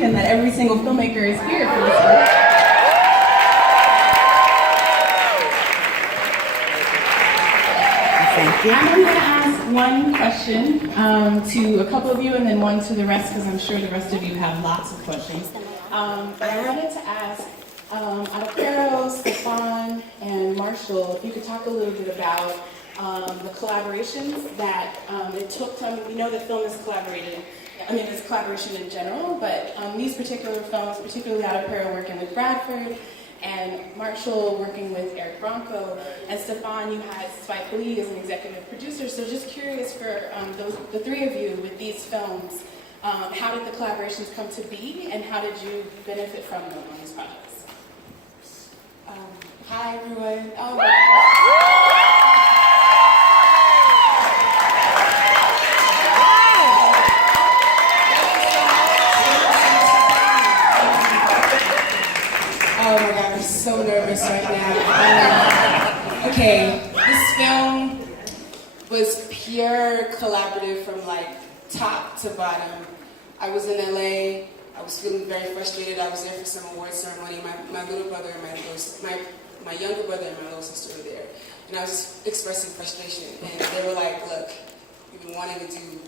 believe in that every single filmmaker is here for this work. Thank you. I'm going to ask one question to a couple of you and then one to the rest, because I'm sure the rest of you have lots of questions. But I wanted to ask Adepero, Stefon, and Marshall, if you could talk a little bit about the collaborations that it took to, we know that film is collaborated, it's collaboration in general, but these particular films, particularly Adepero working with Bradford, and Marshall working with Eric Bronco, and Stefon, you had Spike Lee as an executive producer. So just curious for the three of you with these films, how did the collaborations come to be, and how did you benefit from them on these projects? Hi everyone. Oh my God, I'm so nervous right now. Okay, this film was pure collaborative from like top to bottom. I was in LA, I was feeling very frustrated. I was there for some award ceremony. My little brother and my younger brother and my little sister were there. And I was just expressing frustration. And they were like, look, we've been wanting to do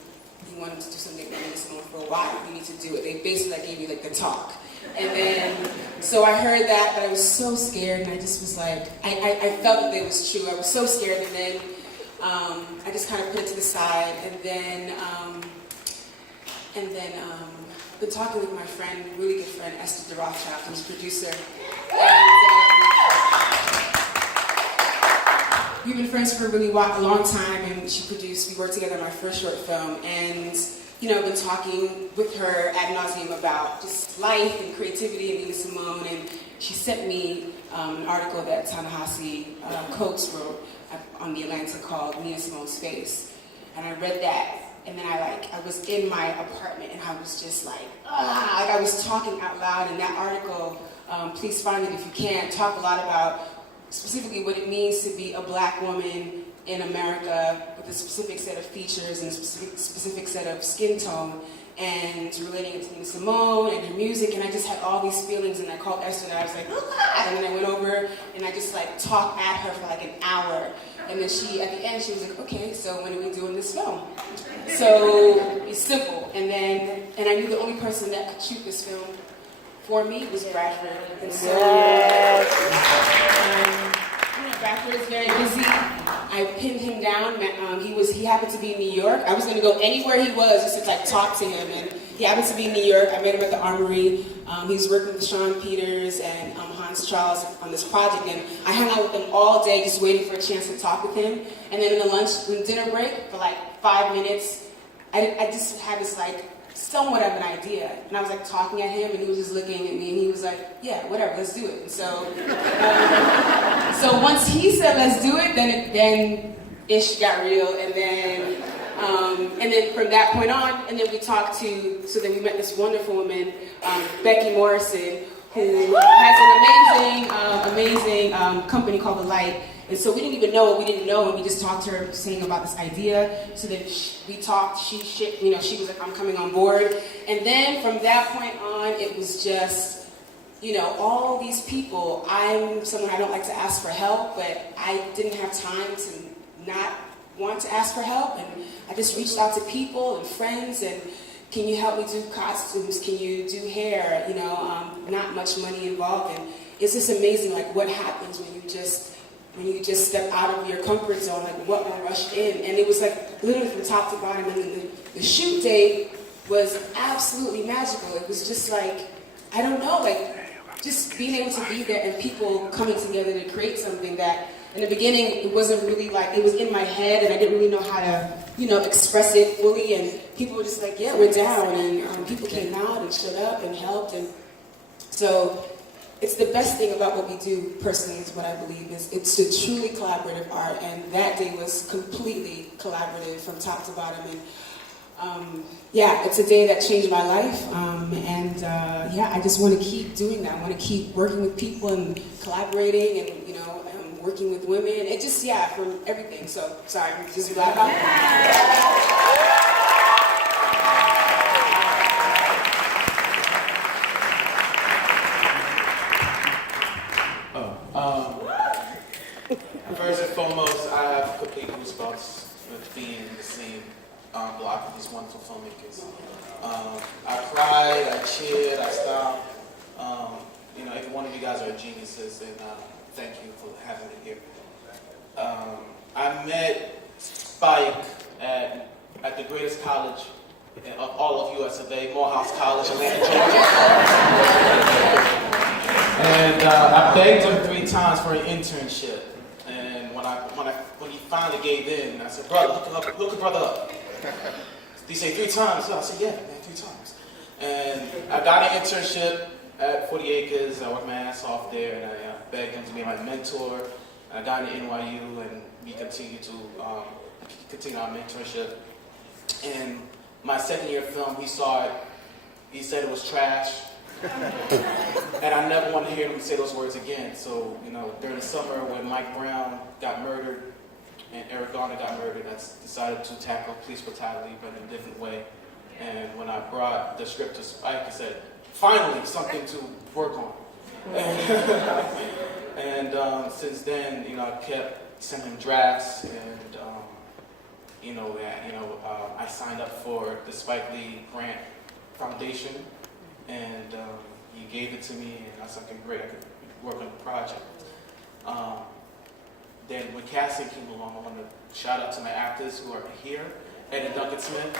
something with this for a while. We need to do it. They basically like gave me like the talk. And then, so I heard that, but I was so scared, and I just was like, I felt that it was true. I was so scared, and then I just kind of put it to the side, and then been talking with my friend, really good friend, Esther DeRothschild, who's a producer. And we've been friends for a really long time, and we worked together on my first short film, and I've been talking with her ad nauseum about just life and creativity and Nina Simone, and she sent me an article that Ta-Nehisi Coates wrote on the Elegance called Nina Simone's Face. And I read that, and then I was in my apartment, and I was just like I was talking out loud, and that article, please find it if you can, talk a lot about specifically what it means to be a Black woman in America with a specific set of features and a specific set of skin tone, and relating it to Nina Simone and her music, and I just had all these feelings, and I called Esther and I was like, and then I went over and I just like talked at her for like an hour, and then at the end she was like, okay, so when are we doing this film? So it's simple, and I knew the only person that could shoot this film for me was Bradford, and so Bradford is very busy. I pinned him down. He happened to be in New York. I was going to go anywhere he was just to like talk to him, and he happened to be in New York. I met him at the Armory. He was working with Sean Peters and Hans Charles on this project, and I hung out with him all day just waiting for a chance to talk with him. And then in the dinner break for like 5 minutes, I just had this like somewhat of an idea, and I was like talking at him, and he was just looking at me, and he was like, yeah, whatever, let's do it. And so once he said let's do it, then ish got real, and then from that point on, and then we met this wonderful woman, Becky Morrison, who has an amazing company called The Light. And so we didn't even know what we didn't know, and we just talked to her saying about this idea. So then we talked, she was like, I'm coming on board. And then from that point on, it was just, all these people. I'm someone, I don't like to ask for help, but I didn't have time to not want to ask for help. And I just reached out to people and friends, and can you help me do costumes? Can you do hair? Not much money involved. And it's just amazing, like what happens when you just step out of your comfort zone, like what will rush in. And it was like literally from top to bottom. And then the shoot day was absolutely magical. It was just like, I don't know, like just being able to be there and people coming together to create something that in the beginning it wasn't really like, it was in my head and I didn't really know how to, express it fully. And people were just like, yeah, we're down. And people came out and showed up and helped. And so it's the best thing about what we do personally is what I believe is it's a truly collaborative art, and that day was completely collaborative from top to bottom. And it's a day that changed my life, I just want to keep doing that. I want to keep working with people and collaborating and working with women. It just, from everything. So, sorry, I'm just glad about it. First and foremost, I have complete goosebumps with being in the same block with these wonderful filmmakers. I cried, I cheered, I stomped. Every one of you guys are geniuses, and thank you for having me here. I met Spike at the greatest college of all of US of A, Morehouse College, Atlanta, Georgia. And I begged him 3 times for an internship. And when he finally gave in, I said, brother, hook a brother up. He said 3 times. So I said, yeah, man, 3 times. And I got an internship at 40 Acres. I worked my ass off there, and I begged him to be my mentor. I got into NYU, and we continued to continue our mentorship. And my second year film, he saw it. He said it was trash. And I never want to hear him say those words again. So, during the summer when Mike Brown got murdered and Eric Garner got murdered, I decided to tackle police brutality, but in a different way. And when I brought the script to Spike, he said, finally, something to work on. And since then, I kept sending him drafts, and I signed up for the Spike Lee Grant Foundation, and he gave it to me, and I was like, great, I could work on the project. Then when casting came along, I want to shout out to my actors who are here, Ed and Duncan Smith.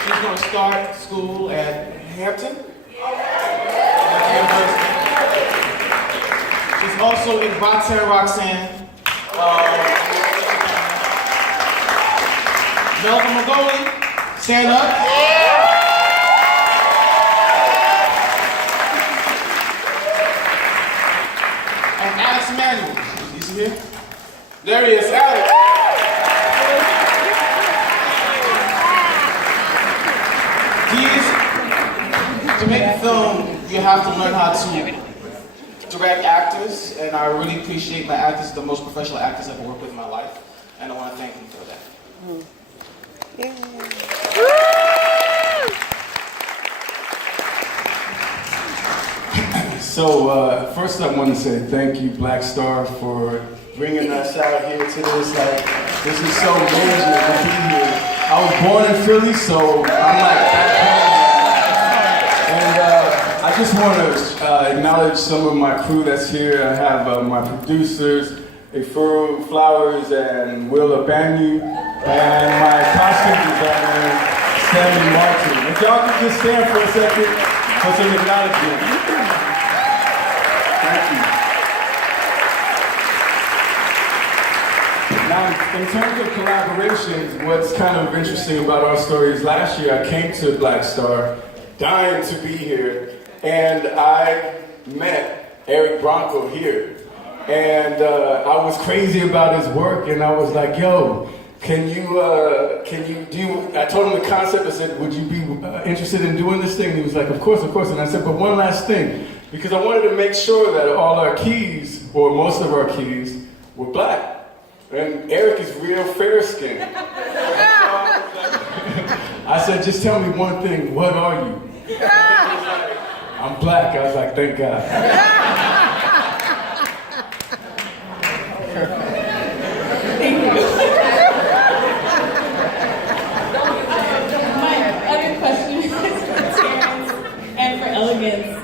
She's going to start school at Hampton. She's also in Bratton, Roxanne. Melvin Magoli, stand up. And Alex Emanuel, is he here? There he is, Alex. To make a film, you have to learn how to direct actors, and I really appreciate my actors, the most professional actors I've ever worked with in my life, and I want to thank them for that. So first I want to say thank you, Blackstar, for bringing us out here to this. This is so amazing to be here. I was born in Philly, so I'm back home. And I just want to acknowledge some of my crew that's here. I have my producers, Efuru Flowers and Will Abanyu, and my costume designer, Sammy Martin. If y'all could just stand for a second for some acknowledgement. Thank you. Now, in terms of collaborations, what's kind of interesting about our story is last year I came to Blackstar, dying to be here, and I met Eric Bronco here. And I was crazy about his work, and I was like, yo, can you do, I told him the concept, I said, would you be interested in doing this thing? And he was like, of course, and I said, but one last thing, because I wanted to make sure that all our keys, or most of our keys, were black. And Eric is real fair-skinned. I said, just tell me one thing, what are you? I'm black. I was like, thank God. Thank you. My other question is for Terence and for Elegance.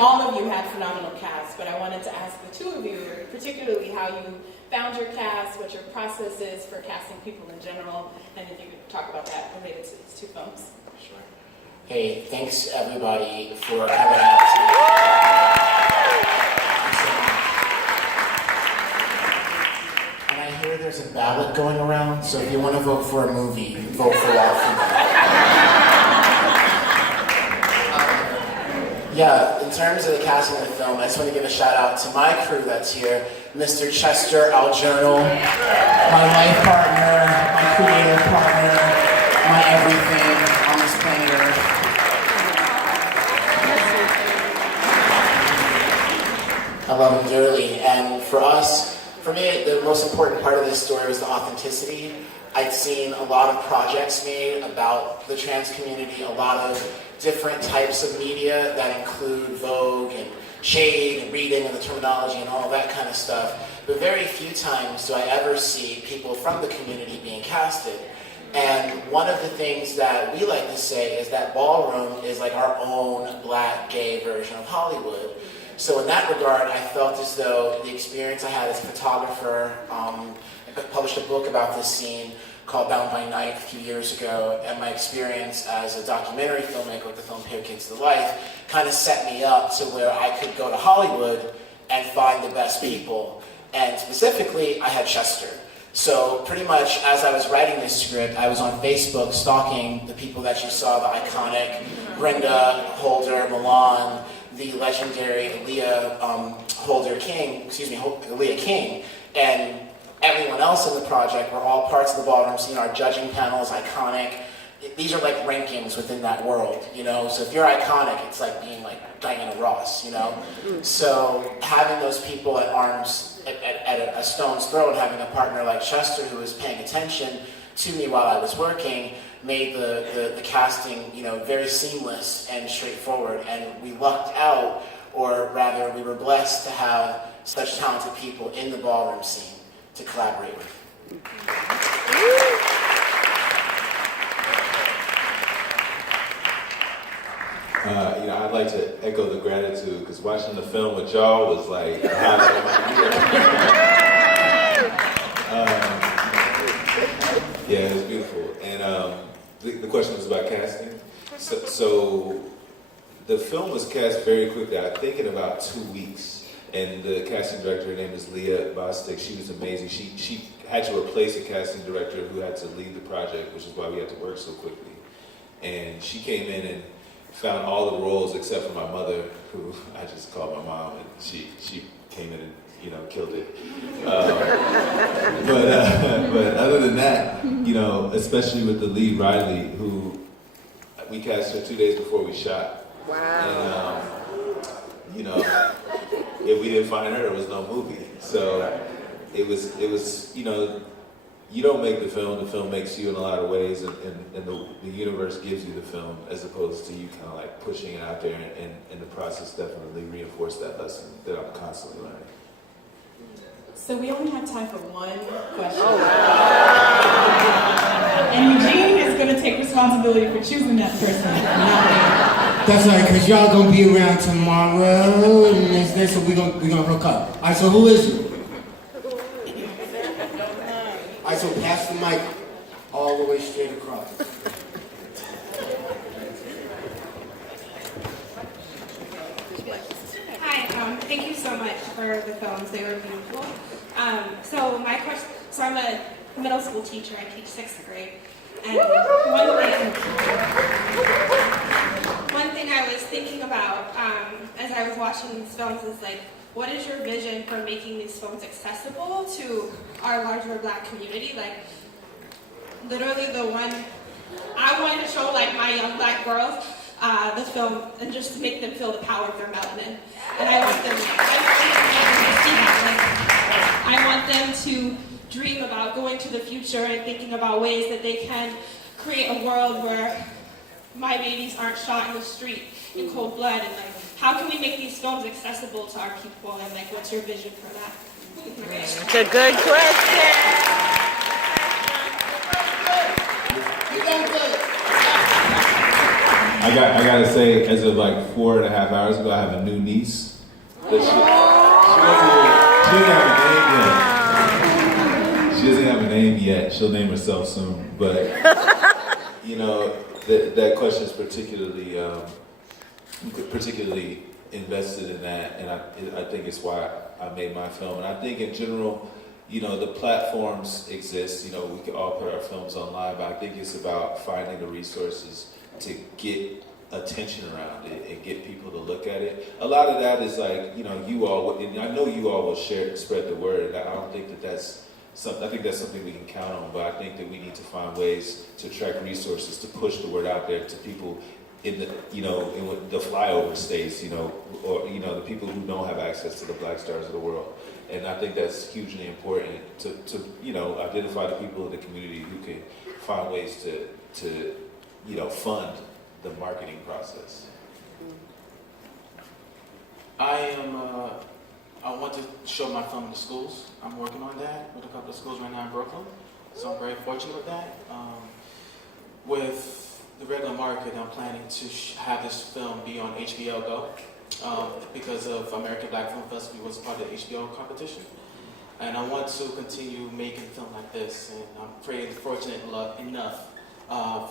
All of you had phenomenal casts, but I wanted to ask the two of you, particularly how you found your cast, what your process is for casting people in general, and if you could talk about that related to these two films. Sure. Hey, thanks everybody for coming out to. And I hear there's a ballot going around, so if you want to vote for a movie, vote for all of them. Yeah, in terms of the casting of the film, I just want to give a shout out to my crew that's here, Mr. Chester Aljournal, my life partner, my creative partner, my everything on this planet Earth. I love him dearly, and for For me, the most important part of this story was the authenticity. I'd seen a lot of projects made about the trans community, a lot of different types of media that include Vogue and Shade and reading and the terminology and all that kind of stuff. But very few times do I ever see people from the community being casted. And one of the things that we like to say is that ballroom is like our own black gay version of Hollywood. So in that regard, I felt as though the experience I had as a photographer, I published a book about this scene called Bound by Night a few years ago, and my experience as a documentary filmmaker with the film Pair Kids to Life kind of set me up to where I could go to Hollywood and find the best people. And specifically, I had Chester. So pretty much as I was writing this script, I was on Facebook stalking the people that you saw, the iconic Brenda, Holder, Milan, the legendary Aaliyah King, and everyone else in the project were all parts of the ballroom scene. Our judging panel is iconic. These are like rankings within that world, you know? So if you're iconic, it's like being like Diana Ross, you know? So having those people at arms, at a stone's throw, and having a partner like Chester who was paying attention to me while I was working made the casting, you know, very seamless and straightforward. And we lucked out, or rather we were blessed to have such talented people in the ballroom scene to collaborate with. I'd like to echo the gratitude, because watching the film with y'all was like a highlight of my year. Yeah, it was beautiful. And the question was about casting. So the film was cast very quickly, I think in about 2 weeks. And the casting director, her name is Leah Bostic. She was amazing. She had to replace a casting director who had to lead the project, which is why we had to work so quickly. And she came in and found all the roles except for my mother, who I just called my mom, and she came in and, you know, killed it. But other than that, you know, especially with the lead, Riley, who we cast her 2 days before we shot. Wow. And, you know, if we didn't find her, there was no movie. So it was, you know, you don't make the film makes you in a lot of ways, and the universe gives you the film, as opposed to you kind of like pushing it out there, and the process definitely reinforced that lesson that I'm constantly learning. So we only have time for one question. Oh, wow. And Eugene is going to take responsibility for choosing that person. That's right, because y'all going to be around tomorrow, and next day, so we're gonna hook up. All right, so who is you? All right, so pass the mic all the way straight across. Hi, thank you so much for the films. They were beautiful. So my question, so I'm a middle school teacher. I teach 6th grade. And one thing I was thinking about as I was watching these films is like, what is your vision for making these films accessible to our larger Black community? Like, literally the one, I wanted to show like my young Black girls the film and just to make them feel the power of their melanin. And I want them to see that. Like, I want them to dream about going to the future and thinking about ways that they can create a world where my babies aren't shot in the street in cold blood, and like, how can we make these films accessible to our people, and like, what's your vision for that? It's a good question. I gotta say, as of like 4.5 hours ago, I have a new niece. That she doesn't have a name yet. She'll name herself soon. But you know, that question is particularly invested in that, and I think it's why I made my film. And I think in general, you know, the platforms exist. You know, we can all put our films online, but I think it's about finding the resources to get attention around it and get people to look at it. A lot of that is like, you know, you all, and I know you all will spread the word. I don't think that's something, I think that's something we can count on, but I think that we need to find ways to track resources to push the word out there to people in the, you know, in the flyover states, you know, or, you know, the people who don't have access to the Black stars of the world. And I think that's hugely important to identify the people in the community who can find ways to fund the marketing process. I want to show my film in the schools. I'm working on that with a couple of schools right now in Brooklyn. So I'm very fortunate with that. With the regular market, I'm planning to have this film be on HBO Go because of American Black Film Festival was part of the HBO competition. And I want to continue making film like this. And I'm fortunate enough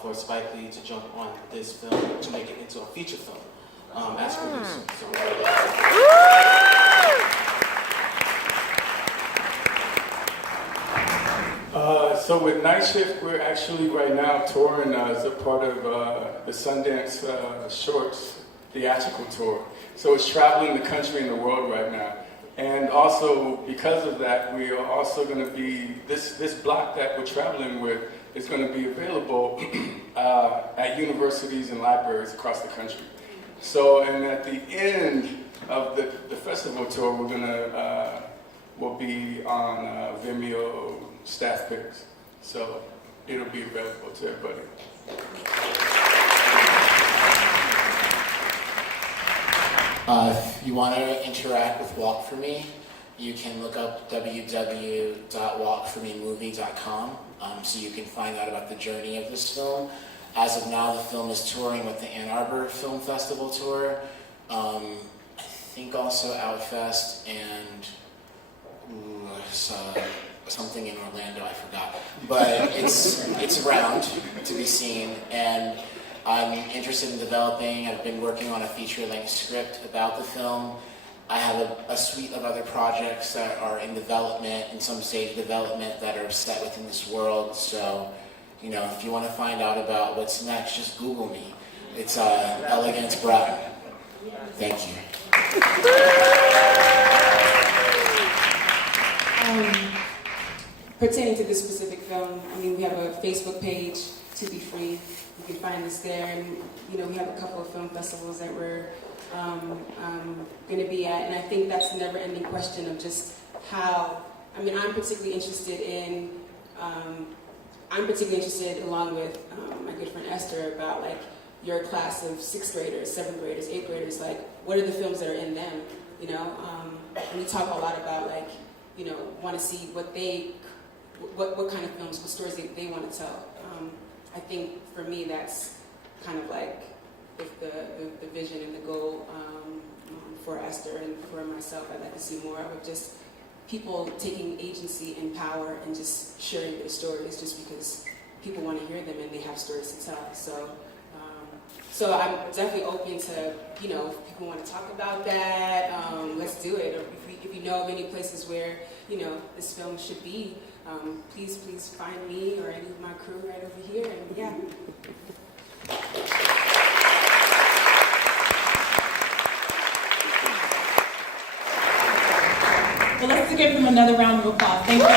for Spike Lee to jump on this film to make it into a feature film as producer. So with Night Shift, we're actually right now touring as a part of the Sundance Shorts theatrical tour. So it's traveling the country and the world right now. And also, because of that, we are also going to be, this block that we're traveling with is going to be available at universities and libraries across the country. So, and at the end of the festival tour, we'll be on Vimeo staff picks. So it'll be available to everybody. If you want to interact with Walk For Me, you can look up www.walkformemovie.com so you can find out about the journey of this film. As of now, the film is touring with the Ann Arbor Film Festival tour. I think also Outfest and something in Orlando, I forgot. But it's around to be seen, and I'm interested in developing. I've been working on a feature-length script about the film. I have a suite of other projects that are in development, in some stage of development, that are set within this world. So, if you want to find out about what's next, just Google me. It's Elegance Bratton. Thank you. Pertaining to this specific film, we have a Facebook page, To Be Free. You can find us there, and we have a couple of film festivals that we're going to be at, and I think that's the never-ending question of just how. I'm particularly interested along with my good friend Esther about your class of 6th graders, 7th graders, 8th graders. What are the films that are in them? And we talk a lot about want to see what kind of films, what stories they want to tell. I think for me that's kind of the vision and the goal for Esther and for myself. I'd like to see more of just people taking agency and power and just sharing their stories just because people want to hear them and they have stories to tell. So I'm definitely open to, if people want to talk about that, let's do it. Or if you know of any places where, this film should be, please find me or any of my crew right over here, and yeah. Well, let's give them another round of applause. Thank you.